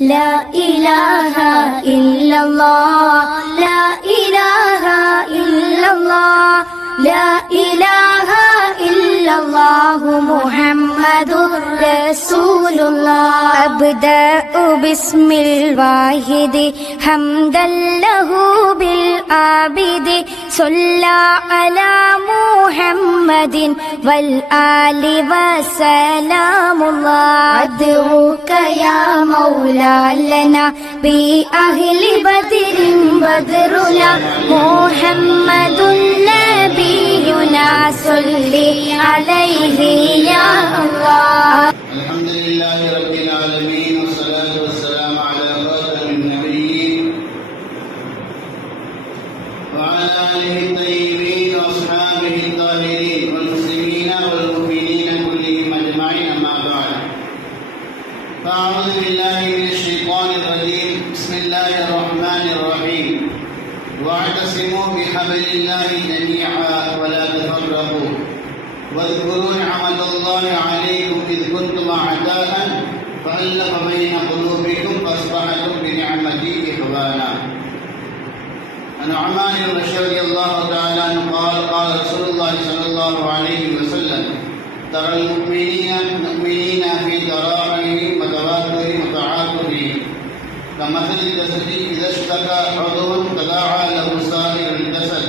لا إله إلا الله لا إله إلا الله لا إله إلا الله محمد رسول الله أبدأ باسم الواحد حمدا له بالعابد صلى على محمد والآل وسلام الله أدعوك يا مولا لنا بأهل بدر بدرنا محمد نبينا صل عليه يا الله. الحمد لله رب العالمين والصلاة والسلام على خاتم النبيين وعلى آله الطيبين وأصحابه الطاهرين والمسلمين والمؤمنين كلهم أجمعين أما بعد فأعوذ بالله من الشيطان الرجيم بسم الله الرحمن الرحيم واعتصموا بحبل الله جميعا ولا تفرقوا واذكروا نعمة الله عليكم إذ كنتم أعداء فألف بين قلوبكم فأصبحتم بنعمته إخوانا. عن عمان رضي الله تعالى عنه قال قال رسول الله صلى الله عليه وسلم ترى المؤمنين في تراحمهم وتوادهم وتعاطفهم كمثل الجسد إذا اشتكى عضو تداعى له سائر الجسد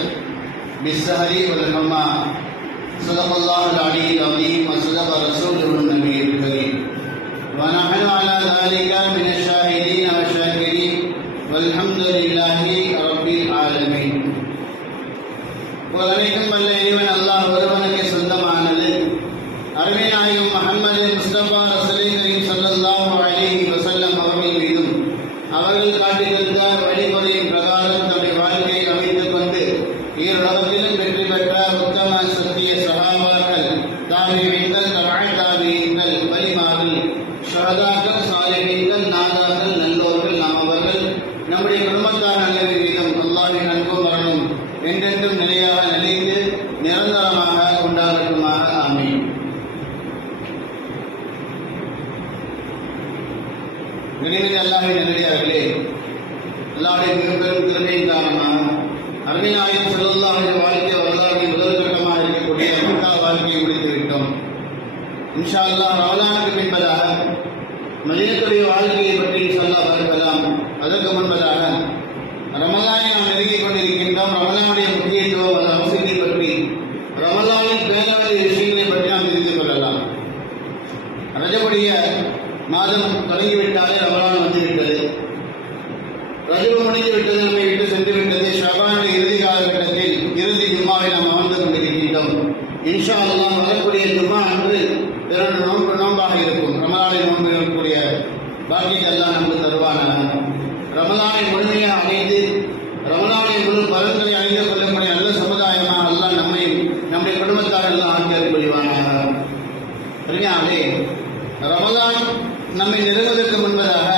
بالسهر والحمى. صدق الله العلي العظيم وصدق رسوله النبي الكريم ونحن على ذلك من الشاهدين والشاكرين والحمد لله رب العالمين. உலகிற்கும் வல்ல இறைவன் அல்லாஹ் ஒருவனுக்கு சொந்தமானது. அருமை நாயகம் முஹம்மது முஸ்தபா ரசூலுல்லாஹி கரீம் ஸல்லல்லாஹு அலைஹி வஸல்லம் அவர்கள் மீதும் அவர்கள் காட்டியிருந்த வழிமுறையின் பிரகாரம் தன்னுடைய வாழ்க்கையை அமைத்துக் கொண்டு ஈருலகத்திலும் வெற்றி பெற்ற உத்தம சத்திய சஹாபாக்கள், தாபிஈன்கள், தபஅத் தாபிஈன்கள், வலிமார்கள், ஷஹதாக்கள், சாலிஹீன்கள், நாதாக்கள், நல்லோர்கள் நாம் அவர்கள் நம்முடைய குடும்பத்தார் நல்லவர் மீதும் அல்லாஹ்வின் அன்பும் வரணும் என்றென்றும் நிலையாக நிலைத்து நிரந்தரமாக உண்டாகட்டுமாக. ஆமீன். கனிமிகு அல்லாஹ்வின் நல்லடியார்களே, அல்லாஹ்வுடைய மிகப்பெரும் கிருபையின் காரணமாக அருமை நாயகம் ஸல்லல்லாஹு அலைஹி வாழ்க்கை வரலாறு முதல் கட்டமாக இருக்கக்கூடிய மக்கா வாழ்க்கையை முடித்துவிட்டோம். இன்ஷா அல்லாஹ் ரமலானுக்கு பின்பதாக மதீனத்துடைய வாழ்க்கையை பற்றி இன்ஷா அல்லாஹ் பார்க்கலாம். அதற்கு முன்பதாக ரமலானை நாம் நெருங்கிக் கொண்டிருக்கின்றோம். ரமலானுடைய முக்கியத்துவம், அந்த அவசியத்தை பற்றி, ரமலானில் பேச வேண்டிய விஷயங்களை பற்றி நாம் தெரிந்து கொள்ளலாம். ரஜபுடைய மாதம் தொடங்கிவிட்டாலே ரமலான் வந்துவிட்டது. ரஜபு முடிந்து விட்டது, நம்மை விட்டு சென்று விட்டது. ஷஅபானுடைய இறுதி காலகட்டத்தில் இறுதி ஜும்மாவை நாம் அமர்ந்து கொண்டிருக்கின்றோம். இன்ஷா அல்லாஹ் வரக்கூடிய ஜும்மா அன்று 2 நோன்பாக இருக்கும். ரமலானை நோன்பு இருக்கக்கூடிய பாக்கியத்தை அல்லாஹ் நமக்கு தருவானாக. ரமலானை முழுமையாக அடைந்து ரமலானை முழு பலன்களை அடைந்து கொள்ளக்கூடிய நல்ல சமுதாயமாக அல்லாஹ் நம்மை நம்முடைய குடும்பத்தார் எல்லாம் ஆக்கியர் கொள்வானாக. சரியாவே ரமலான் நம்மை நெருங்குவதற்கு முன்பதாக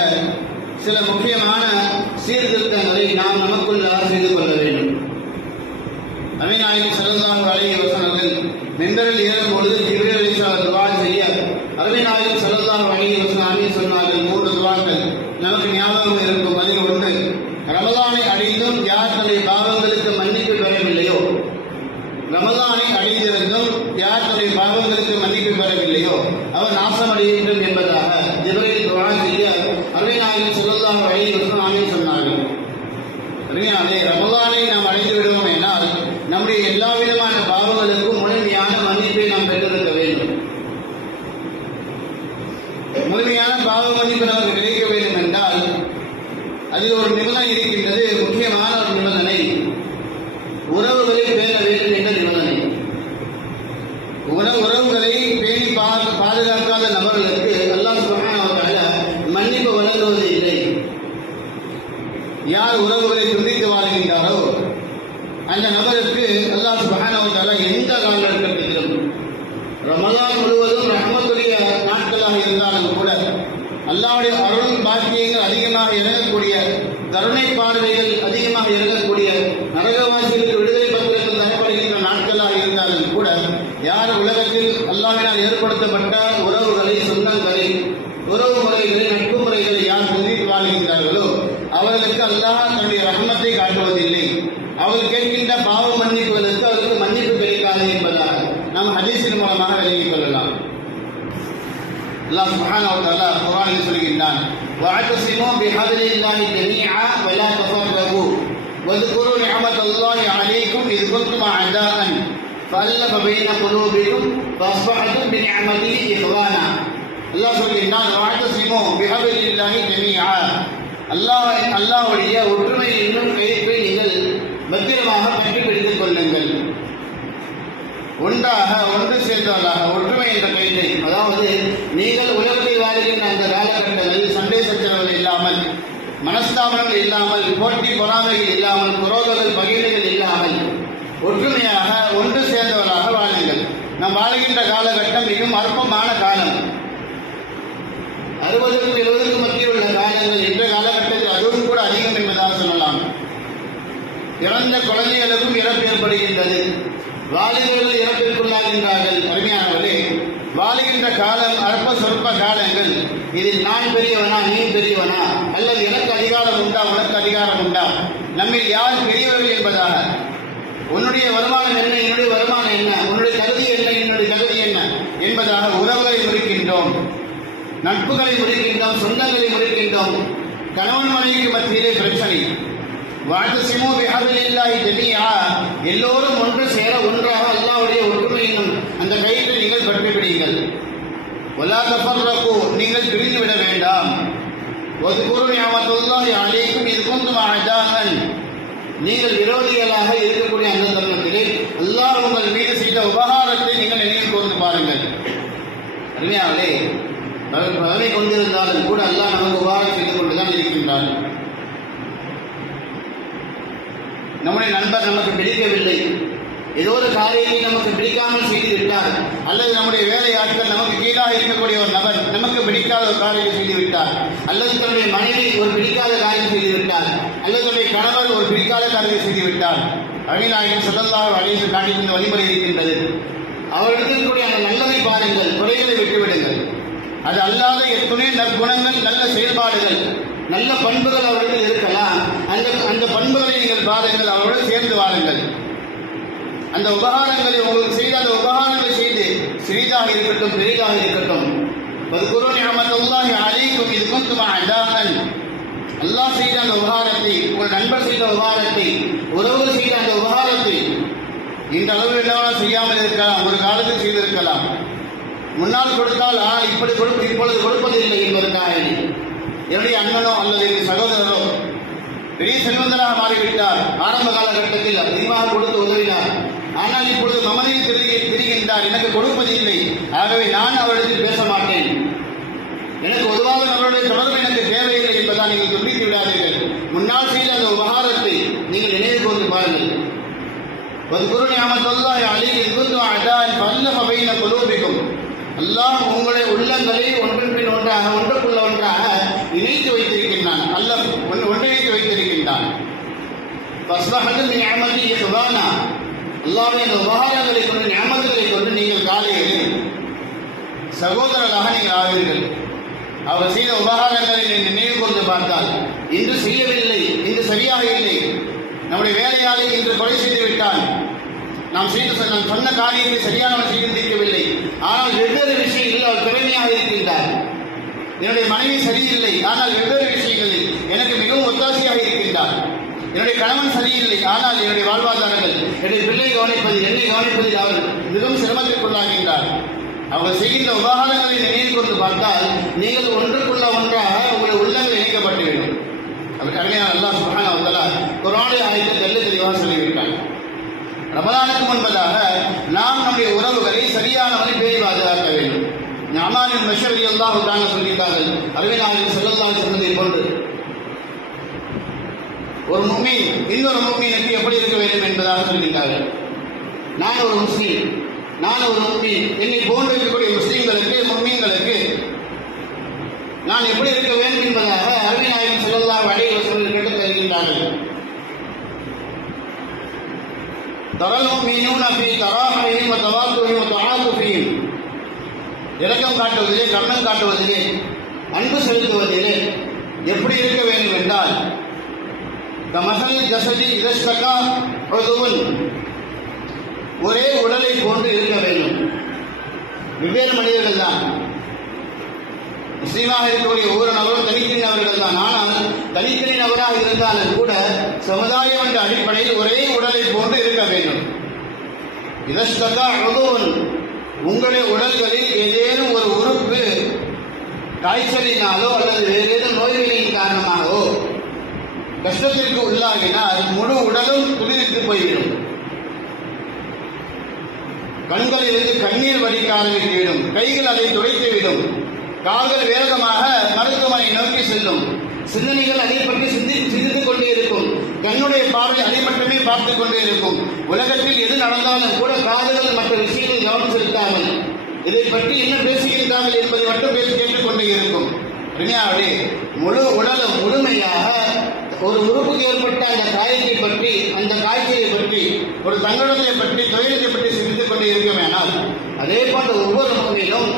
சில முக்கியமான சீர்திருத்தங்களை நாம் நமக்குள்ளாக செய்து கொள்ள வேண்டும். நபி நாயகம் ஸல்லல்லாஹு அலைஹி வஸல்லம் மிம்பரில் ஏறும் பொழுது ஜிப்ரீல் அலைஹிஸ்ஸலாம் துஆ செய்ய நபி நாயகம் ஸல்லல்லாஹு அலைஹி வஸல்லம் சொன்னார்கள். 3 துஆக்கள் நமக்கு ஞாபகம் இருக்கும். அதில் ஒன்று, ரமலானை அடைந்தும் யார் தன்னுடைய பாவங்களுக்கு மன்னிப்பு பெறவில்லையோ, ரமலானை அடைந்திருந்தும் யார் தன்னுடைய பாவங்களுக்கு மன்னிப்பு பெறவில்லையோ அவர் நாசமடையும் என்பதாக ஜிப்ரீல் துஆ செய்ய நபி நாயகம் ஸல்லல்லாஹு அலைஹி வஸல்லம் சொன்னார்கள். அதே ரமலானை நாம் அடைந்து விடுவோம் என்றால் நம்முடைய எல்லா விதமான பாவங்களுக்கும் முழுமையான மன்னிப்பை நாம் பெற்றிருக்க வேண்டும். முழுமையான பாவ மன்னிப்பு நமக்கு கிடைக்க வேண்டும் என்றால் அதில் ஒரு நிபந்தனை இருக்கின்றது. முக்கியமான ஒரு நிபந்தனை, உறவுகளை பேண வேண்டும் என்ற நிபந்தனை. உறவுகளை பேணி பாதுகாக்காத நபர்களுக்கு அல்லாஹ் சுப்ஹானஹு வ தஆலா மன்னிப்பு வழங்குவது இல்லை. யார் உறவுகளை துண்டித்து வாழ்கின்றாரோ அந்த நபருக்கு அல்லாஹ் சுப்ஹானஹு வ தஆலா எந்த காலகட்டத்திலும் ரமலான் முழுவதும் ரஹ்மத்துடைய நாட்களாக இருந்தாலும் கூட அல்லாஹ்வுடைய அருள் பாக்கியங்கள் அதிகமாக இறங்கக்கூடிய, கருணை பார்வைகள் அதிகமாக இறங்கக்கூடிய, நரகவாசிகளுக்கு விடுதலை பத்திரங்கள் தரப்படுகின்ற நாட்களாக இருந்தாலும் கூட யார் உலகத்தில் அல்லாஹ்வினால் ஏற்படுத்தப்பட்ட உறவுகளை, சொந்தங்களை, உறவு முறைகளை, நட்பு முறைகளை யார் துண்டித்து வாழ்கின்றார்களோ அவர்களுக்கு அல்லாஹ் தன்னுடைய ரஹ்மத்தை காட்டுவதில்லை. அவர்கள் கேட்கின்ற பாவ மன்னிப்புகளுக்கு அவருக்கு மன்னிப்பு கிடைக்காது என்பதாக நாம் ஹதீஸின் மூலமாக விளங்கிக் கொள்ளலாம். அல்லாஹ் சுப்ஹானஹு வ தஆலா குர்ஆனில் சொல்கின்றான், வஅதஸிமு பிஹப்லில்லாஹி ஜமீஆ வலா தஃபர்ரகு வذ்குரு நிஅமத்தல்லாஹி அலைக்கும் இஸ் குன்தும் அஅதாஅன் ஃபஅல்லஃப பைன குலூபிக்கும் ஃபஅஸ்பஹதும் பிநிஅமதிஹி இஹ்வானா. அல்லாஹ் சொல்கின்றான், வஅதஸிமு பிஹப்லில்லாஹி ஜமீஆ, அல்லாஹ்வுடைய ஒற்றுமை என்னும் கயிற்றை நீங்கள் பத்திரமாக பற்றி பிடித்துக் கொள்ளுங்கள். ஒன்று சேர்ந்தவர்களாக ஒற்றுமை என்ற கயிற்றை, அதாவது நீங்கள் உலகத்தை வாழ்கின்ற அந்த காலகட்டங்களில் சண்டை சச்சரவுகள் இல்லாமல், மனஸ்தாபனங்கள் இல்லாமல், போட்டி பொறாமைகள் இல்லாமல், குரோதங்கள் பகிர்வுகள் இல்லாமல் ஒற்றுமையாக ஒன்று சேர்ந்தவர்களாக வாழுங்கள். நாம் வாழ்கின்ற காலகட்டம் மிகவும் அற்பமான காலம். 60க்கும் 70க்கும் மத்தியில் உள்ள காலங்கள் இன்ற காலகட்டத்தில் அதுவும் கூட அதிகம் என்பதாக சொல்லலாம். இறந்த குழந்தைகளுக்கும் இறப்பு ஏற்படுகின்றது, வாலிபர்கள் இறப்பிற்குள்ளாகின்றார்கள். அருமையானவர்களே, வாழுகின்ற காலம் அற்ப சொற்ப காலங்கள். இதில் நான் பெரியவனா நீ பெரியவனா, அல்லது எனக்கு அதிகாரம் உண்டா உனக்கு அதிகாரம் உண்டா, நம்மில் யார் பெரியவர்கள் என்பதாக, உன்னுடைய வருமானம் என்ன என்னுடைய வருமானம் என்ன, உன்னுடைய தகுதி என்ன என்னுடைய தகுதி என்ன என்பதாக உறவுகளை முறிக்கின்றோம், நட்புகளை முறிக்கின்றோம், சொந்தங்களை முறிக்கின்றோம். கணவன் மனைவிக்கு மத்தியிலே பிரச்சனை. வஅதஸிமு பிஹப்லில்லாஹி ஜமீஆ, எல்லோரும் ஒன்று சேர ஒன்றாக அல்லாஹ்வுடைய ஒற்றுமையினும் அந்த கயிற்றை நீங்கள் பற்றி பிடிங்கள். வலா தஃபர்ரகு, நீங்கள் பிரிந்து விட வேண்டாம். வذ்குரு நிஅமத்தல்லாஹி அலைக்கும் இஸ் குன்தும் அஅதாஅன், நீங்கள் விரோதிகளாக இருக்கக்கூடிய அந்த தருணத்திலே அல்லாஹ் உங்கள் மீது செய்த உபகாரத்தை நீங்கள் நினைவு கூர்ந்து பாருங்கள். அருமையானவர்களே, பதவி கொண்டிருந்தாலும் கூட அல்லாஹ் நமக்கு உபகாரம் செய்து கொண்டுதான் இருக்கின்றார். நம்முடைய நண்பர் நமக்கு பிடிக்கவில்லை, ஏதோ ஒரு காரியத்தை நமக்கு பிடிக்காமல் செய்து விட்டார், அல்லது நம்முடைய வேலையாட்கள் நமக்கு கீழாக இருக்கக்கூடிய ஒரு நபர் நமக்கு பிடிக்காத ஒரு காரியத்தை செய்து விட்டார், அல்லது தன்னுடைய மனைவி ஒரு பிடிக்காத காரியம் செய்து விட்டார், அல்லது தன்னுடைய கணவர் ஒரு பிடிக்காத காரியத்தை செய்து விட்டார். நபிநாயகம் ஸல்லல்லாஹு அலைஹி வஸல்லம் காட்டிய வழிமுறை இருக்கின்றது. அவர்களுக்கு இருக்கக்கூடிய அந்த நல்லதை பாருங்கள், குறைகளை விட்டுவிடுங்கள். அது அல்லாத எத்துணை நற்குணங்கள், நல்ல செயல்பாடுகள், நல்ல பண்புகள் அவர்கள் இருக்கலாம். அந்த பண்புகளை நீங்கள் பாருங்கள், அவரோடு சேர்ந்து வாருங்கள். அந்த உபகாரங்களை உங்களுக்கு செய்த அந்த உபகாரங்களை செய்து சிறிதாக இருக்கட்டும் பெரிதாக இருக்கட்டும், வذ்குரு நிஅமத்தல்லாஹி அலைக்கும் இஸ் குன்தும் அஅதாஅன், அல்லாஹ் செய்த அந்த உபகாரத்தை, உங்கள் நண்பர் செய்த உபகாரத்தை, உறவுகள் செய்த அந்த உபகாரத்தை இந்த அளவு என்னவெல்லாம் செய்யாமல் இருக்கலாம், ஒரு காலத்தில் செய்திருக்கலாம். முன்னால் கொடுத்தால் இப்பொழுது கொடுப்பதில்லை என்பதற்காக என்னுடைய அண்ணனோ அல்லது என்னுடைய சகோதரரோ பெரிய செல்வந்தராக மாறிவிட்டார். ஆரம்ப காலகட்டத்தில் அதிகமாக கொடுத்து உதவினார். ஆனால் இப்பொழுது மமதையில் திரிகின்றார், எனக்கு கொடுப்பதில்லை, ஆகவே நான் அவரிடத்தில் பேச மாட்டேன், எனக்கு உதவாத நபருடைய தொடர்பு எனக்கு தேவையில்லை என்பதால் நீங்கள் துண்டித்து விடாதீர்கள். முன்னால் செய்த அந்த உபகாரத்தை நீங்கள் நினைவு கூர்ந்து பாருங்கள். வذ்குரு நிஅமத்தல்லாஹி அலைக்கும் இஸ் குன்தும் அஅதாஅன் ஃபஅல்லஃப பைன குலூபிக்கும், அல்லாஹ் உங்களுடைய உள்ளங்களை ஒன்றின் பின் ஒன்றாக ஒன்றுக்குள்ள ஒன்றாக இணைத்து வைத்திருக்கின்றான், அல்லாஹ் ஒன்றிணைத்து வைத்திருக்கின்றான். ஃபஅஸ்பஹதும் பிநிஅமதிஹி இஹ்வானா, அல்லாஹ்வுடைய அந்த உபகாரங்களை கொண்டு நிஅமத்துகளை கொண்டு நீங்கள் காலையில் சகோதரராக நீங்கள் ஆவீர்கள். அவர் செய்த உபகாரங்களை நினைவு கொண்டு பார்த்தால், இன்று செய்யவில்லை, இன்று சரியாக இல்லை, நம்முடைய வேலையாளை இன்று கொலை செய்து விட்டான், நாம் சொன்ன காரியத்தை சரியானவர் செய்திருக்கவில்லை, ஆனால் வெவ்வேறு விஷயங்களில் அவர் திறமையாக இருக்கின்றார். என்னுடைய மனைவி சரியில்லை, ஆனால் வெவ்வேறு விஷயங்களில் எனக்கு மிகவும் ஒத்தாசையாக இருக்கின்றார். என்னுடைய கணவன் சரியில்லை, ஆனால் என்னுடைய வாழ்வாதாரங்கள், என்னுடைய பிள்ளை கவனிப்பதில், என்னை கவனிப்பதில் அவர் மிகவும் சிரமத்திற்குள்ளாகின்றார். அவர் செய்கின்ற உபகாரங்களை நினைவு கொண்டு பார்த்தால் நீங்கள் ஒன்றுக்குள்ள ஒன்றாக உங்களுடைய உள்ளங்கள் இணைக்கப்பட்டுவிடும். அவர் அருமையான அல்லாஹ் சுப்ஹானஹு வ தஆலா குர்ஆனில் ஆயத்தை தெளிவாக சொல்லிவிட்டார். ரமலானுக்கு முன்பதாக நாம் நம்முடைய உறவுகளை சரியான வழி பேணி பாதுகாக்க வேண்டும். நஅமான் இப்னு பஷர் ரலியல்லாஹு தஆலா சொல்கிறார்கள், அருமையாளர் ஸல்லல்லாஹு அலைஹி வஸல்லம் போன்று ஒரு முஃமின் இன்னொரு முஃமினுக்கு எப்படி இருக்க வேண்டும் என்பதாக சொல்கிறார்கள். நான் ஒரு முஸ்லீம், நான் ஒரு முஃமின், என்னை போன்று இருக்கக்கூடிய முஸ்லீம்களுக்கு முஃமின்களுக்கு நான் எப்படி இருக்க வேண்டும் என்பதாக அருமையாளர் ஸல்லல்லாஹு அலைஹி வஸல்லம் கேட்டு தருகின்றார்கள். தரல் முஃமினூன ஃபீ தராஹுஹிம் வ தவாதுஹிம் வ தஆதுஃபிஹிம், இரக்கம் காட்டுவதிலே, கருணம் காட்டுவதிலே, அன்பு செலுத்துவதிலே, எப்படி இருக்க வேண்டும் என்றால் மசல் ஜசதி இதஸ்தகா உதுவுன், ஒரே உடலை போன்று இருக்க வேண்டும். வெவ்வேறு மனிதர்கள் தான், முஸ்லீமாக இருக்கக்கூடிய ஒவ்வொரு நபரும் தனித்தனி நபர்கள் தான். ஆனால் தனித்தனி நபராக இருந்தாலும் கூட சமுதாயம் என்ற அடிப்படையில் ஒரே உடலை போன்று இருக்க வேண்டும். இதஸ்தகா உதுவுன், உங்களுடைய உடல்களில் ஏதேனும் ஒரு உறுப்பு காய்ச்சலினாலோ அல்லது வேறு ஏதும் நோய்களின் காரணமாகவோ கஷ்டத்திற்கு உள்ளாகினால் முழு உடலும் துடித்து போய்விடும். கண்களிலிருந்து கண்ணீர் வடிக்க ஆரம்பித்துவிடும், கைகள் அதை துடைத்துவிடும், கால்கள் வேகமாக மருத்துவமனை நோக்கி செல்லும், சிந்தனைகள் அதை பற்றி சிந்தித்துக் கொண்டே இருக்கும், கண்ணுடைய பார்வை அதை மட்டுமே பார்த்துக் கொண்டே இருக்கும். உலகத்தில் எது நடந்தாலும் கூட காதுகள் மற்ற விஷயங்கள் கவனம் செலுத்தாமல் இதை பற்றி என்ன பேசுகின்றார்கள் என்பதை மட்டும் பேசி கேட்டுக்கொண்டே இருக்கும். முழு உடலும் முழுமையாக ஒரு உறுப்புக்கு ஏற்பட்ட அந்த காயத்தை பற்றி, அந்த காய்ச்சலை பற்றி, ஒரு சங்கடத்தை பற்றி, தொழிலை பற்றி சிந்தித்துக் கொண்டே இருக்கவேனால் அதே போன்ற ஒவ்வொரு முகமையிலும்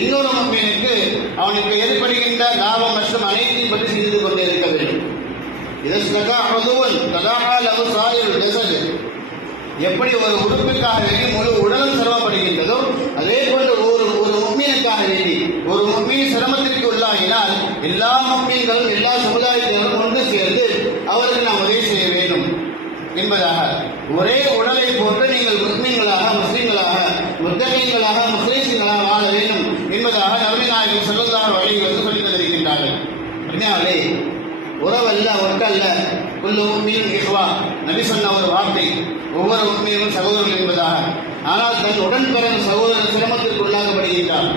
இன்னொரு முகமைக்கு அவனுக்கு ஏற்படுகின்ற லாபம் மற்றும் அனைத்தையும் பற்றி சிந்தித்துக் கொண்டே இருக்க வேண்டும். எப்படி ஒரு உறுப்புக்காக வேண்டி முழு உடலும் சிரமப்படுகின்றதோ அதே போன்று ஒரு முக்மீனுக்காக வேண்டி ஒரு முக்மீன் சிரமத்திற்கு உள்ளாகினால் எல்லா முக்மீன்களும் எல்லா சமுதாயத்தினரும் ஒன்று சேர்ந்து அவருக்கு நாம் உதவி செய்ய வேண்டும் என்பதாக ஒரே உடலை போன்று நீங்கள் முஸ்லீம்களாக முத்தகீன்களாக முஸ்லீம்களாக வாழ வேண்டும் என்பதாக நபி நாயகம் ஸல்லல்லாஹு அலைஹி வஸல்லம் சொல்லி தந்திருக்கின்றார்கள். அப்படியே உறவல்ல ஒட்டல்ல குல்லு முஃமினின் இஹ்வா, நபி சொன்ன ஒரு வார்த்தை, ஒவ்வொரு முஃமினும் சகோதரர்கள் என்பதாக. ஆனால் தன் உடன் பிறந்த சகோதரர் சிரமத்திற்கு உள்ளாக்கப்படுகின்றார்,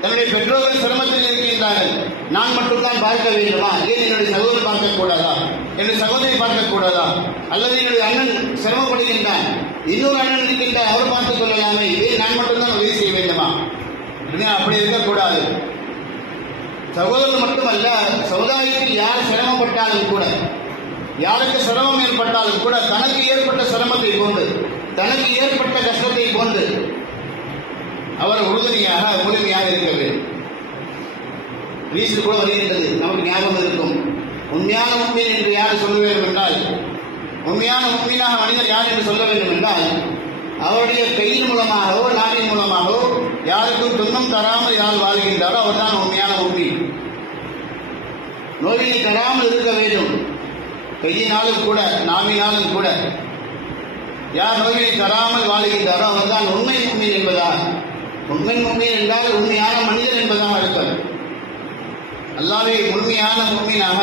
தன்னுடைய பெற்றோர்கள் சிரமத்தில் இருக்கின்றார்கள். நான் மட்டும்தான் பார்க்க வேண்டுமா? ஏன் என்னுடைய சகோதரர் பார்க்கக்கூடாதா? என்னுடைய சகோதரி பார்க்கக்கூடாதா? அல்லது என்னுடைய அண்ணன் சிரமப்படுகின்றான், இன்னொரு அண்ணன் இருக்கின்றார், அவர் பார்த்துக் கொள்ளலாமே, ஏன் நான் மட்டும்தான் உதவி செய்ய வேண்டுமா? அப்படி இருக்கக்கூடாது. சகோதரர் மட்டுமல்ல, சமுதாயத்தில் யார் சிரமப்பட்டாலும் கூட, யாருக்கு சிரமம் ஏற்பட்டாலும் கூட தனக்கு ஏற்பட்ட சிரமத்தை போன்று, தனக்கு ஏற்பட்ட கஷ்டத்தை போன்று அவர் உறுதுணையாக முழுமையாக இருக்க வேண்டும். கூட வருகின்றது, நமக்கு ஞாபகம் இருக்கும். உண்மையான முஃமின் என்று யார் சொல்ல வேண்டும் என்றால், உண்மையான முஃமினாக மனிதர் யார் என்று சொல்ல வேண்டும் என்றால், அவருடைய கையின் மூலமாகவோ நாவின் மூலமாகவோ யாருக்கும் துன்பம் தராமல் யார் வாழ்கின்றாரோ அவர் தான் உண்மையான முஃமின். நோயினை தராமல் இருக்க வேண்டும், கையினாலும் கூட நாவினாலும் கூட யார் நோயினை தராமல் வாழ்கின்றாரோ அவர் தான் உண்மை முஃமின் என்பதாக. உண்மை முஃமின் என்றால் உண்மையான மனிதன் என்பதாக இருப்பார். அல்லாஹ்வை முழுமையான முஃமினாக,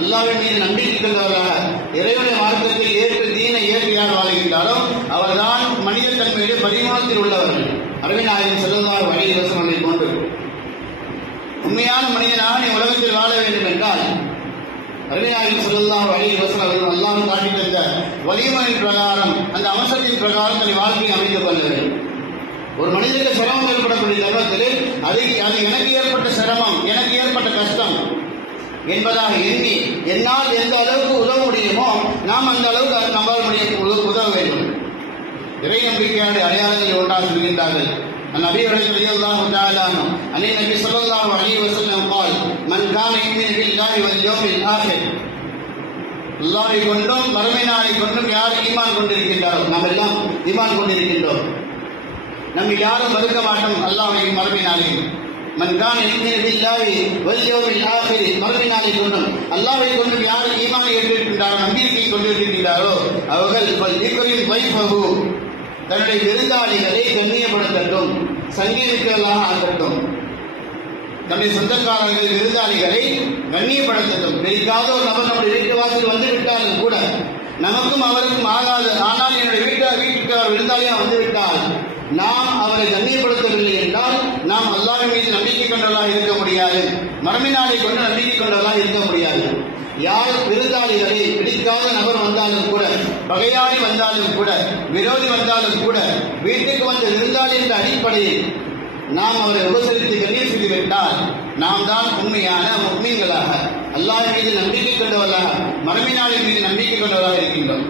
அல்லாஹ்வின் மீது நம்பிக்கை கொண்டவராக, இறைவனுடைய மார்க்கத்தை ஏற்று தீனை ஏற்று யார் வாழ்கின்றாரோ அவர்தான் மனித தன்மையுடைய பரிமாணத்தில் உள்ளவர்கள். நபி நாயகம் ஸல்லல்லாஹு அலைஹி வஸல்லம் போன்று உண்மையான மனிதனாக நீ உலகத்தில் வாழ வேண்டும் என்றால் நபி நாயகம் ஸல்லல்லாஹு அலைஹி வஸல்லம் அவர்கள் அல்லாஹ் காட்டி தந்த வழிமுறையின் பிரகாரம், அந்த அம்சத்தின் பிரகாரம் தன்னை வாழ்க்கையை அமைத்துக் கொள்ள வேண்டும். ஒரு மனிதனுக்கு சிரமம் ஏற்படக்கூடிய தருணத்தில் அது எனக்கு ஏற்பட்ட சிரமம், எனக்கு ஏற்பட்ட கஷ்டம் என்பதாக எண்ணி என்னால் எந்த அளவுக்கு உதவ முடியுமோ நாம் அந்த அளவுக்கு நம்மால் உதவ வேண்டும். இறை நம்பிக்கையாடைய அடையாளங்களை ஒன்றாக சொல்கின்றார்கள். நபி ரலியல்லாஹு தஆலா அன்ஹு நபி ஸல்லல்லாஹு அலைஹி வஸல்லம் قال من كان يؤمن بالله واليوم الآخر, அல்லாஹ்வை கொண்டும் மறுமை நாளை கொண்டும் யார் ஈமான் கொண்டிருக்கின்றாரோ, நாம் எல்லாம் ஈமான் கொண்டிருக்கின்றோம், நம்ம யாரும் மறுக்க மாட்டோம் அல்லாஹ்வையும் மறுமை நாளையும். மன் கான யுமினு பில்லாஹி வல் யௌமில் ஆகிர், மறுமை நாளை கொண்டும் அல்லாஹ்வை கொண்டும் யார் ஈமானை ஏற்றிருக்கின்றாரோ, நம்பிக்கை கொண்டிருக்கின்றாரோ அவர்கள் லிக்ரின் வைஃபஹு, தன்னுடைய விருந்தாளிகளை கண்ணியப்படுத்தட்டும், சங்கீதங்களாக ஆக்கட்டும். நம்முடைய சொந்தக்காரர்கள் விருந்தாளிகளை கண்ணியப்படுத்தட்டும். பிடிக்காத ஒரு நபர் நம்முடைய வீட்டு வாசல் வந்துவிட்டாலும் கூட நமக்கும் அவருக்கும் ஆகாது, ஆனால் என்னுடைய வீட்டுக்கு அவர் விருந்தாளியாக வந்துவிட்டால் நாம் அவரை கண்ணியப்படுத்தவில்லை என்றால் நாம் அல்லாஹ்வின் மீது நம்பிக்கை கொண்டவர்களாக இருக்க முடியாது, மறுமை நாளை கொண்டு நம்பிக்கை கொண்டவர்களாக இருக்க முடியாது. யார் விருந்தாளிகளை பிடிக்காத நபர் வந்தாலும் கூட, பகையாளி வந்தாலும் கூட, விரோதி வந்தாலும் கூட, வீட்டுக்கு வந்த விருந்தாளி என்ற அடிப்படையில் நாம் அவரை உபசரித்து கண்ணியம் செய்து விட்டால் நாம் தான் உண்மையான முஃமின்களாக, அல்லாஹ்வின் மீது நம்பிக்கை கொண்டவர்களாக, மறுமை நாளின் மீது நம்பிக்கை கொண்டவர்களாக இருக்கின்றோம்.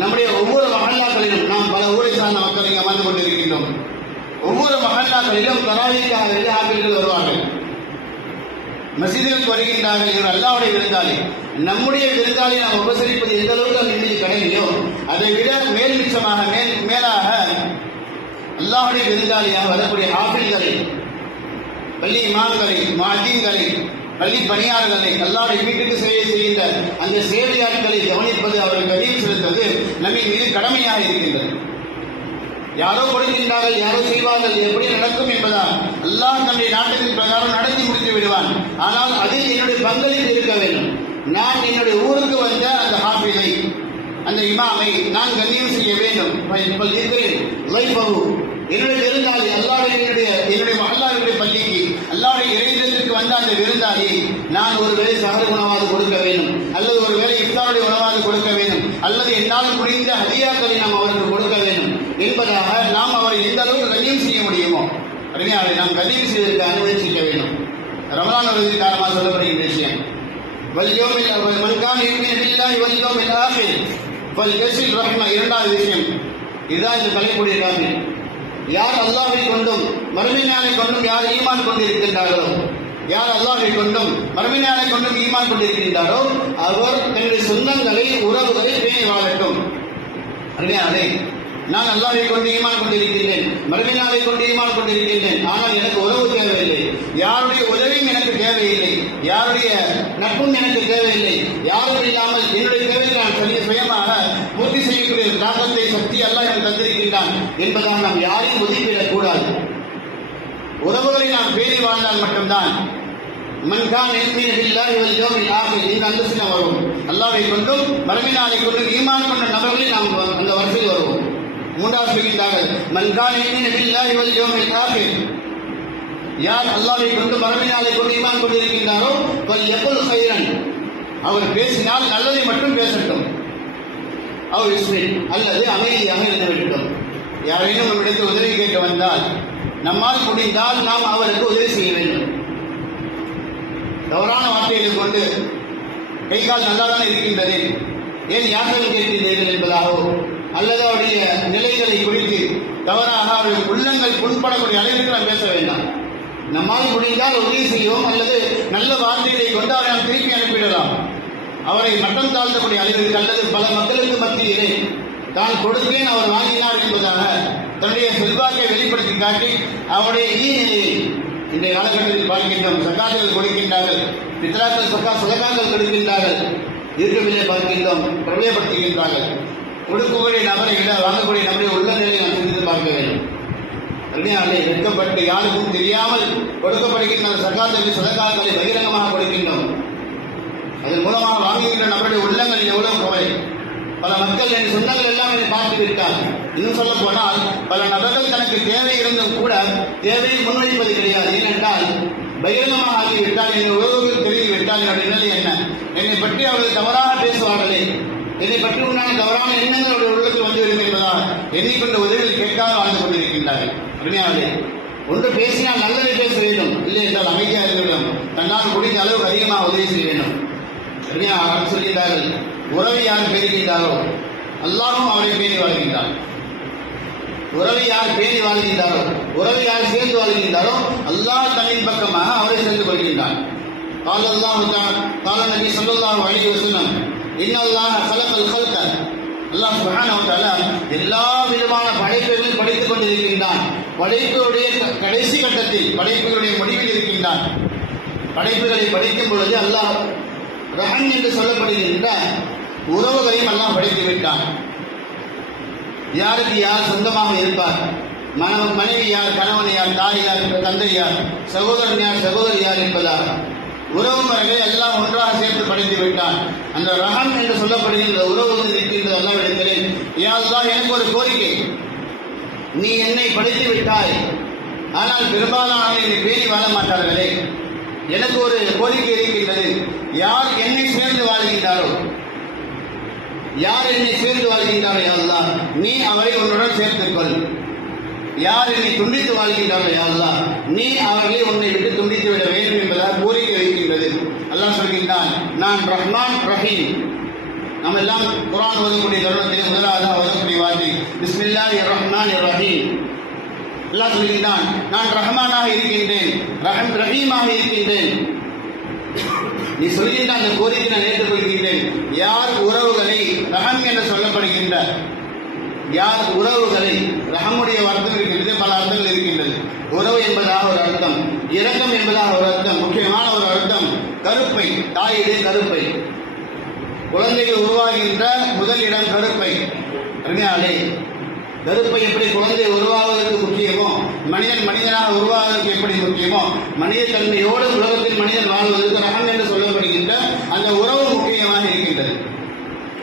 நம்முடைய ஒவ்வொரு மஹல்லாக்களிலும் நாம் பல ஊரை சார்ந்த மக்கள் இங்கே அமர்ந்து கொண்டிருக்கின்றோம். ஒவ்வொரு மஹல்லாக்களிலும் தராவீஹ்காக ஆட்கள் வருவார்கள். மசீதுகளுக்கு வருகின்றார்கள், இவர் அல்லாஹ்வுடைய விருந்தாளி. நம்முடைய விருந்தாளி நாம் உபசரிப்பது எந்த அளவுக்கு நம் மீது கடமையோ அதை விட மேல் மிச்சமாக மேலாக அல்லாஹ்வுடைய விருந்தாளியாக வரக்கூடிய ஹாஃபில்களை, பள்ளி இமாம்களை, முஅத்தின்களை, பள்ளி பணியாளர்களை, அல்லாஹ்வுடைய வீட்டுக்கு சேவை செய்கின்ற அந்த சேவையாட்களை கவனிப்பது, அவர்கள் கவனம் செலுத்துவது நம்மின் மீது கடமையாக இருக்கின்றது. யாரோ கொடுக்கின்றார்கள், யாரோ செய்வார்கள், எப்படி நடக்கும் என்பதால் அல்லாஹ் நம்முடைய நாட்டின் பிரகாரம் நடத்தி முடித்து விடுவான். ஆனால் அதில் என்னுடைய பங்களிப்பு இருக்க வேண்டும். நான் என்னுடைய ஊருக்கு வந்த அந்த ஹாஃபிலை, அந்த இமாமை நான் கண்ணியம் செய்ய வேண்டும். என்னுடைய விருந்தாளி, என்னுடைய மஹல்லாவுடைய பள்ளிக்கு, அல்லாஹ்வுடைய இறையிடத்திற்கு வந்த அந்த விருந்தாளி நான் ஒரு வேளை சஹர் உணவாது கொடுக்க வேண்டும், அல்லது ஒரு வேளை இஃப்தாருடைய உணவாது கொடுக்க வேண்டும், அல்லது என்னால் முடிந்த ஹதியாக்களை நாம் அவருக்கு கொடுக்க வேண்டும் என்பதாக நாம் அவரை எந்த அளவுக்கு கண்ணியம் செய்ய முடியுமோ அவரை நாம் கண்ணியம் செய்வதற்கு அனுமதிக்க வேண்டும். ரமலான் வருவதற்கு காரணமாக சொல்லப்படுகின்ற விஷயம் இரண்டாவது விஷயம் இதுதான் இந்த தலைப்புடைய காரணம். யார் அல்லாஹ்வை கொண்டும் மறுமை நாளை கொண்டும் யார் ஈமான் கொண்டிருக்கின்றார்களோ, யார் அல்லாஹ்வை கொண்டும் மறுமை நாளை கொண்டும் ஈமான் கொண்டிருக்கின்றாரோ அவர் தன்னுடைய சொந்தங்களை, உறவுகளை பேணி வாழட்டும். அதே நான் அல்லாஹ்வை கொண்டு ஈமான் கொண்டிருக்கின்றேன், மறுமை நாளை கொண்டு ஈமான் கொண்டிருக்கின்றேன், ஆனால் எனக்கு உறவு தேவையில்லை, யாருடைய உதவியும் எனக்கு தேவையில்லை, யாருடைய நட்பும் எனக்கு தேவையில்லை, யாரும் இல்லாமல் என்னுடைய தேவையை நான் சுயமாக பூர்த்தி செய்யக்கூடிய தாக்கத்தை, சக்தி அல்லாஹ் எனக்கு தந்திருக்கின்றான் என்பதாக நாம் யாரையும் ஒதுக்கிவிடக் கூடாது. உறவுகளை நாம் பேணி வாழ்ந்தால் மட்டும்தான் மன்கான் இந்த அந்தஸ்து வரும். அல்லாஹ்வை கொண்டும் மறுமை நாளை கொண்டும் ஈமான் கொண்ட நபர்களை நாம் அந்த வரிசையில் வருவோம். மூன்றாவது சொல்கின்றார்கள், மன்கான் யார் அல்லாஹ்வை கொண்டு மறுமை நாளை கொண்டு ஈமான் கொண்டிருக்கின்றாரோ அவர் பேசினால் நல்லதை மட்டும் பேசட்டும், அவர் அல்லது அமைதியாக இருந்துவிட்டோம். யாரேனும் நம்மிடத்தில் உதவி கேட்க வந்தால் நம்மால் முடிந்தால் நாம் அவருக்கு உதவி செய்ய வேண்டும். தவறான வார்த்தைகளை கொண்டு கை கால் நல்லாதானே இருக்கின்றது, ஏன் யாசகம் கேட்கின்றீர்கள் என்பதாகவோ அல்லது அவருடைய நிலைகளை குறித்து தவறாக அவருடைய உள்ளங்கள் புண்படக்கூடிய அளவிற்கு நாம் பேச வேண்டாம். நம்மால் முடிந்தால் உதவி செய்வோம், அல்லது நல்ல வார்த்தைகளை கொண்டு அவரை நாம் திருப்பி அனுப்பிடலாம். அவரை மட்டம் தாழ்த்தக்கூடிய அளவிற்கு அல்லது பல மக்களுக்கு மத்தியிலே தான் கொடுத்தேன் அவர் வாங்கினார் என்பதாக தன்னுடைய செல்வாக்கை வெளிப்படுத்தி காட்டி அவருடைய ஈநிலையை இன்றைய காலகட்டத்தில் பார்க்கின்றோம். சக்காத்துகள் கொடுக்கின்றார்கள், பித்ராக்கள் சதகாக்கள் கொடுக்கின்றார்கள், இருக்கவில்லை பார்க்கின்றோம், பிரபலப்படுத்துகின்றார்கள். கொடுக்கக்கூடிய நபரை விட வாங்கக்கூடிய நபரை உள்ள நிலையை நாம் சிந்தித்து பார்க்க வேண்டும். அருமையாளை வெட்கப்பட்டு யாருக்கும் தெரியாமல் கொடுக்கப்படுகின்ற சக்காத்துகளை சதகாக்களை பகிரங்கமாக கொடுக்கின்றோம். அதன் மூலமாக வாங்குகின்ற நபருடைய உள்ளங்களில் எவ்வளவு கவலை. பல மக்கள் என் சொந்தங்கள் எல்லாம் என்னை பார்த்து விட்டார். இன்னும் சொல்ல போனால் பல நபர்கள் தனக்கு தேவை இருந்தும் கூட தேவையை முன்வைப்பது கிடையாது. ஏனென்றால் பகிரங்கமாக ஆகிவிட்டால், என் உறவுகள் தெரிந்துவிட்டால் என்னுடைய நிலை என்ன, என்னை பற்றி அவர்கள் தவறாக பேசுவார்களே, என்னை பற்றி உண்டான தவறான எண்ணங்கள் அவருடைய உள்ளத்தில் வந்துவிடும் என்பதால் எண்ணிக்கொண்ட உதவிகள் கேட்காத வாழ்ந்து கொண்டிருக்கின்றார்கள். உண்மையாகவே ஒன்று பேசினால் நல்லதை பேச வேண்டும், இல்லை என்றால் அமைதியாக இருக்க வேண்டும். தன்னால் முடிந்த அளவுக்கு அதிகமாக உதவி செய்ய வேண்டும். சொல்கின்றார்கள், உறவை யார் பேணுகின்றாரோ அல்லாஹ்வும் அவரை பேணி வாழ்கின்றார். உறவை யார் பேணி வாழ்கின்றாரோ, உறவை யார் சேர்ந்து வாழ்கின்றாரோ அல்லாஹ் தன்னின் பக்கமாக அவரை சேர்ந்து கொள்கின்றார். قال النبي صلى الله عليه وسلم ان الله خلق الخلق. அல்லாஹ் சுப்ஹானஹு வ தஆலா எல்லா விதமான படைப்புகளையும் படைத்துக் கொண்டிருக்கின்றான். படைப்புடைய கடைசி கட்டத்தில், படைப்புகளுடைய முடிவில் இருக்கின்றான். படைப்புகளை படைக்கும் பொழுது அல்லாஹ் ரஹம் என்று சொல்லப்படுகின்ற உறவுகளையும் எல்லாம் படைத்து விட்டான். யாருக்கு யார் சொந்தமாக இருப்பார், மனைவி யார், கணவன் யார், தாய் யார், தந்தை யார், சகோதரன் யார், சகோதரி யார் என்பதாக உறவு முறைகளை எல்லாம் ஒன்றாக சேர்த்து படைத்து விட்டான். அந்த ரஹம் என்று சொல்லப்படுகின்ற உறவு இருக்கின்றது எல்லாம் இடத்திலே. யாருதான் எனக்கு ஒரு கோரிக்கை, நீ என்னை படைத்து விட்டாய், ஆனால் பெரும்பாலான என்னை பேணி வாழ மாட்டார்களே, எனக்கு ஒரு கோரிக்கை இருக்கின்றது. யார் என்னை சேர்ந்து வாழ்கின்றாரோ, யார் என்னை சேர்ந்து வாழ்கின்றாரோ அல்லாஹ் நீ அவரை உன்னுடன் சேர்த்துக்கொள். யார் என்னை துண்டித்து வாழ்கின்றாரோ அல்லாஹ் நீ அவர்களை உன்னை விட்டு துண்டித்து விட வேண்டும் என்பதாக கோரிக்கை வைக்கின்றது. அல்லாஹ் சொல்கின்றான், நான் ரஹ்மான் ரஹீம். நம்ம எல்லாம் குர்ஆன் ஓதக்கூடிய தருணத்திலே முதலாவதாக ஓதக்கூடிய வார்த்தை பிஸ்மில்லாஹிர் ரஹ்மானிர் ரஹீம். அல்லாஹ் சொல்கின்றான், நான் ரஹ்மானாக இருக்கின்றேன், ரஹீமாக இருக்கின்றேன். நீ சொல்கின்ற அந்த கோரிக்கை நான் ஏற்றுக்கொள்கின்றேன். யார் உறவுகளை ரஹம் என்று சொல்லப்படுகின்ற யார் உறவுகளை ரஹமுடைய அர்த்தம் இருக்கின்றது, பல அர்த்தங்கள் இருக்கின்றது. உறவு என்பதாக ஒரு அர்த்தம், இரக்கம் என்பதாக ஒரு அர்த்தம், முக்கியமான ஒரு அர்த்தம் கருப்பை, தாயிலே கருப்பை. குழந்தைகள் உருவாகின்ற முதல் இடம் கருப்பை. அருமையாளே, கருப்பை எப்படி குழந்தை உருவாவதற்கு முக்கியமோ, மனிதனாக உருவாவதற்கு எப்படி முக்கியமோ, மனித தன்மையோடு உலகத்தில் மனிதன் வாழ்வதற்கு ரஹம் என்று சொல்லப்படுகின்ற அந்த உறவு முக்கியமாக இருக்கின்றது.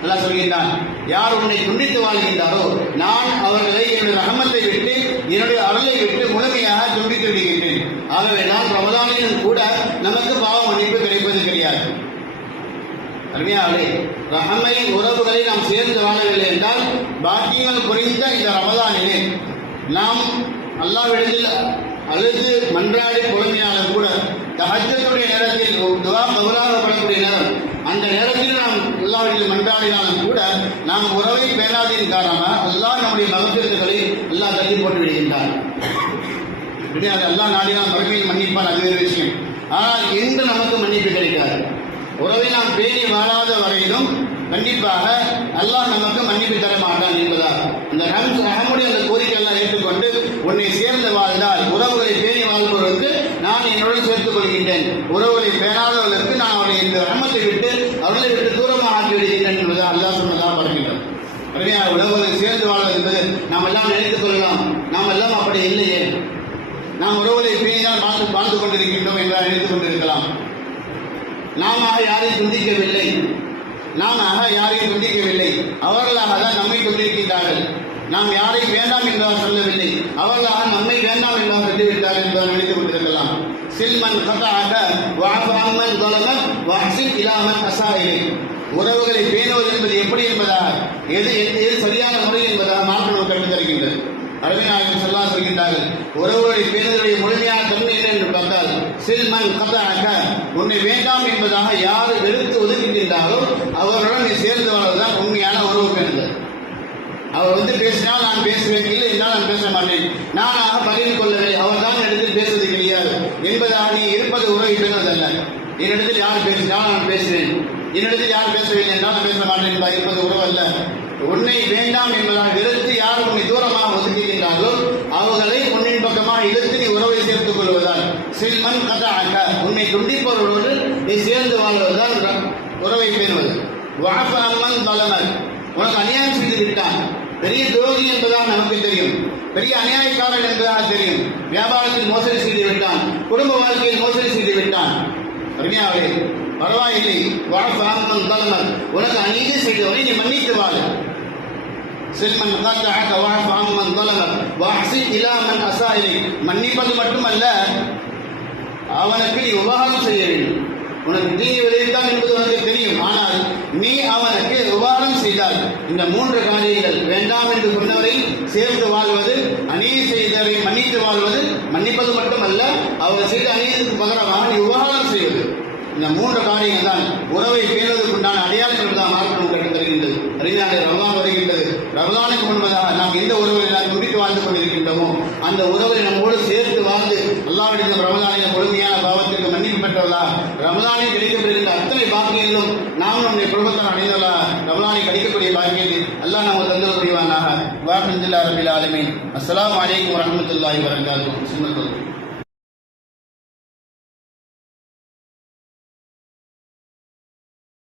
அல்லாஹ் சொல்கின்றான், யார் உன்னை துண்டித்து வாழ்கின்றாரோ நான் அவர்களை என்னுடைய ரஹமத்தை விட்டு என்னுடைய அருளை விட்டு முழுமையாக துண்டித்து விடுகின்றேன். ஆகவே நான் ரமதானிலும் கூட நமக்கு பாவ மன்னிப்பு கிடைப்பது கிடையாது. அருமையாளே, ரஹமை உறவுகளை நாம் சேர்ந்து வாழவில்லை என்றால் பாக்கியங்கள் புரிந்த இந்த ரமதானிலே நாம் அல்லாஹ்விடத்தில் அழுது மன்றாடி பொறுமையாளர் கூட தஹஜ்ஜுடைய நேரத்தில் துஆ கபூலாகப்படக்கூடிய நேரம், அந்த நேரத்தில் நாம் அல்லாஹ்விடத்தில் மன்றாடினாலும் கூட நாம் உறவை பேணாததின் காரணமாக அல்லாஹ் நம்முடைய மகத்துவங்களை அல்லாஹ் தள்ளி போட்டு விடுகின்றார். கிடையாது, அல்லாஹ் நாடினால் மறுமையில் மன்னிப்பான், அது வேறு விஷயம். ஆனால் இன்று நமக்கு மன்னிப்பு கிடைக்காது. உறவை நாம் பேணி வாழாத வரையிலும் கண்டிப்பாக அல்லாஹ் நமக்கு மன்னிப்பு தர மாட்டான் என்பதால் அந்த ரஹமுடைய அந்த கோரிக்கையெல்லாம் ஏற்றுக்கொண்டு உன்னை சேர்ந்து வாழ்ந்தால் உறவுகளை பேணி வாழ்பவர்களுக்கு நான் என்னுடன் சேர்த்துக் கொள்கின்றேன், உறவுகளை பேணாதவர்களுக்கு நான் அவருடைய இந்த ரஹமத்தை விட்டு அவர்களை விட்டு தூரமாக ஆக்கி விடுகின்றேன் என்பதை அல்லாஹ் சொன்னதாக பார்க்கின்றோம். உடனடியாக உறவுகளை சேர்ந்து வாழ்வது என்பது நாம் எல்லாம் நினைத்துக் கொள்ளலாம். நாம் எல்லாம் அப்படி இல்லையே, நாம் உறவுகளை பேணிதான் வாழ்ந்து கொண்டிருக்கின்றோம் என்று நினைத்துக் கொண்டிருக்கலாம். நாம யாரையும் துண்டிக்கவில்லை, அவர்களாக தான் நம்மை கொண்டிருக்கின்றார்கள். நாம் யாரையும் வேண்டாம் என்றால் சொல்லவில்லை, அவர்களாக நம்மை வேண்டாம் என்றால் சொல்லிவிட்டார்கள் என்பதை நினைத்துக் கொண்டிருக்கலாம். சில்மன் கதாக வாஃபாமன் தொலமன் வாஹ்சின் இலாமன் அசாயிலை. உறவுகளை பேணுவது என்பது எப்படி என்பதாக, எது சரியான முறை என்பதாக மாற்றம் கண்டு தருகின்றது. அருமைநாயகம் ஸல்லல்லாஹு அலைஹி சொல்கின்றார்கள், உறவுகளை பேணுவதற்குரிய முழுமையான தன்மை என்ன என்று பார்த்தால் சில்மன் கதாக, உன்னை வேண்டாம் என்பதாக யார் வெறுத்து ஒதுக்குகின்றாரோ அவர்களுடன் நீ சேர்ந்து வாழ்வதுதான் உண்மையான உறவு பேணுதல். அவர் பேசினால் நான் பேசுவேன், இல்லை என்றால் நான் பேச மாட்டேன், நானாக பகிர்ந்து கொள்ளவில்லை, அவர் தான் என்னிடத்தில் பேசுவது கிடையாது என்பதாக நீ இருப்பது உறவை பேணுவதல்ல. என்னிடத்தில் யார் பேசினால் நான் பேசுவேன், என்னிடத்தில் யார் பேசவில்லை என்றால் நான் பேச மாட்டேன் என்பதாக இருப்பது உறவு அல்ல. உன்னை வேண்டாம் என்பதாக வெறுத்து யார் உன்னை தூரமாக ஒதுக்குகின்றார்களோ அவர்களை உன்னின் பக்கமாக இழுத்து நீ உறவை சேர்த்துக் கொள்வதால் சில்மன் கதாக, உன்னை துண்டிப்பவர்களோடு நீ சேர்ந்து வாழ்வதுதான் உறவை பேணுவது. வாஃபாமன் பலமன், உனக்கு அநியாயம் செய்து விட்டான், பெரிய துரோகி என்பதாக நமக்கு தெரியும், பெரிய அநியாயக்காரன் என்பதாக தெரியும், வியாபாரத்தில் மோசடி செய்து விட்டான், குடும்ப வாழ்க்கையில் மோசடி செய்து விட்டான். அருமையாவே, பரவாயில்லை, வாஃபாமன் பலமன், உனக்கு அநீதி செய்தவரை நீ மன்னித்து வாழ. சில்மன் கதாக வாஃபாமன் பலமன் வாஹ்சின் இலாமன் அசாயிலை, மன்னிப்பது மட்டுமல்ல அவனுக்கு நீ உபகாரம் செய்ய வேண்டும். உனக்கு தீங்கு விளைவித்தான் என்பது உனக்கு தெரியும், ஆனால் நீ அவனுக்கு உபகாரம் செய்தால் இந்த மூன்று காரியங்கள் வேண்டாம் என்று சொன்னவரை சேர்ந்து வாழ்வது, அநீதி செய்தவரை மன்னித்து வாழ்வது, மன்னிப்பது மட்டுமல்ல அவர் செய்த அநீதிக்கு பகரமாக நீ உபகாரம் செய்வது, இந்த மூன்று காரியங்கள் தான் உறவை பேணுவதற்குண்டான அடையாளங்கள் தான் மாற்றம் கண்டு தருகின்றது. அறிஞாலே ரமலான் வருகின்றது. ரமலானுக்கு முன்பதாக நாம் எந்த உறவை நாம் துடித்து வாழ்ந்து கொண்டிருக்கின்றோமோ அந்த உறவை நம்மோடு சேர்த்து வாழ்ந்து அல்லாஹ்விடம் ரமலானின் முழுமையான பாவத்திற்கு மன்னிப்பு பெற்றவர்களா, ரமலானில் கிடைக்கப்படுகின்ற அத்தனை பாக்கியங்களும் நாம் நம்முடைய குடும்பத்தால் அடைந்தவர்களா, ரமலானை கிடைக்கக்கூடிய பாக்கியத்தை அல்லாஹ் நாம் தந்தல் புரிவானாக. வாஹிந்துல்லாஹி ரப்பில் ஆலமீன். அஸ்ஸலாமு அலைக்கும் வரஹ்மத்துல்லாஹி வபரகாத்துஹு.